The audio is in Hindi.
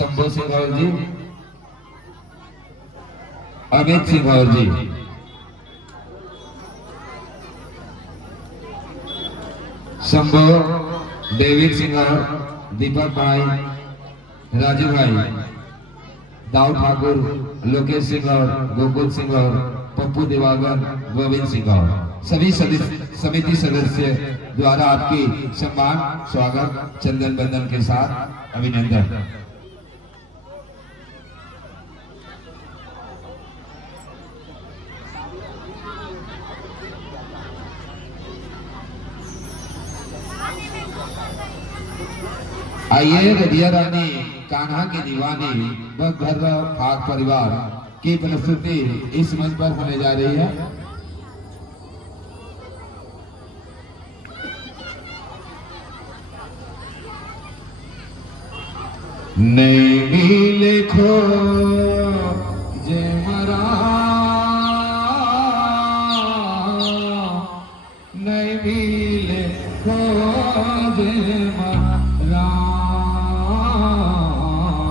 शंभू सिंह और जी, अमित सिंह और जी, शंभू, डेविड सिंह और दीपक भाई, राजू भाई, दाऊ ठाकुर, लोकेश सिंह और गोकुल सिंह और पप्पू दिवाकर, गोविंद सिंह और सभी समिति सदस्य द्वारा आपकी सम्मान स्वागत चंदन बंदन के साथ अभिनंदन। आइए रदिया रानी कान्हा की दीवानी भक्त भाग परिवार की प्रस्तुति इस मंच पर होने जा रही है। नहीं मिले खो जे मरा, नहीं मिले खो जे